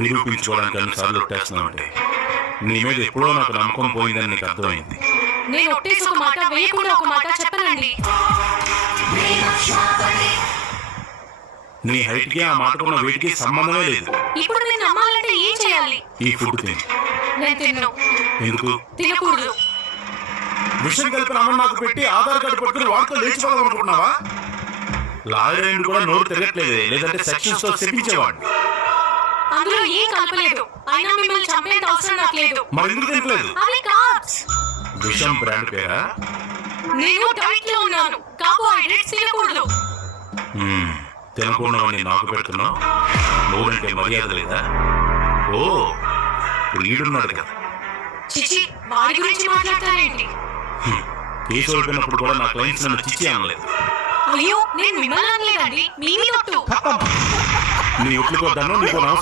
నిరూపించుకోవడానికి అన్నిసార్లు ఒట్టేస్తున్నావంటే నీ మీద ఎప్పుడో నాకు నమ్మకం పోయిందని నీకు అర్థమైంది. నేను ఒట్టేసి ఒక మాట వేయకుండా ఒక మాట చెప్పనండి. నీ హైట్ కి ఆ మాటకున్న వెయిట్ కి సంబంధమే లేదు. ఇప్పుడు నేను నమ్మాలంటే ఏం చేయాలి? ఈ ఫుడ్ తిని. నేను తిన్ను. ఎందుకు? తినకూడదు. విషయం కలిపిన అమ్మ నాకు పెట్టి ఆధార్ కార్డు పట్టుకుని వాడితో లేచిపోదామనుకుంటున్నావా? లాయర్ అయింది కూడా నోరు తిరగట్లేదు, లేదంటే సెక్షన్స్ తో చెప్పించేవాడు. అందులో ఏం కలపలేదు. అయినా మిమ్మల్ని చంపేంత అవసరం నాకు లేదు. మరి ఎందుకు తినట్లేదు? అవి కార్బ్స్. విషం బ్రాండ్ పేరా? నేను డైట్ లో ఉన్నాను. కార్బోహైడ్రేట్స్ తినకూడదు. తినకుండావని నాకు పెడుతున్నావు. నోరంటే మర్యాద లేదా? ఓ, ఇప్పుడు ఈడున్నాడు కదా. చిచి, వాడి గురించి మాట్లాడతారేంటి? కేసు ఓడిపోయినప్పుడు కూడా నా క్లయింట్స్ నన్ను చిచ్చి అనలేదు. అయ్యో, నేను మిమ్మల్ని అనలేదండి. మీ మీద ఒట్టు. నీ ఒట్లుకోద్దాను, నీకు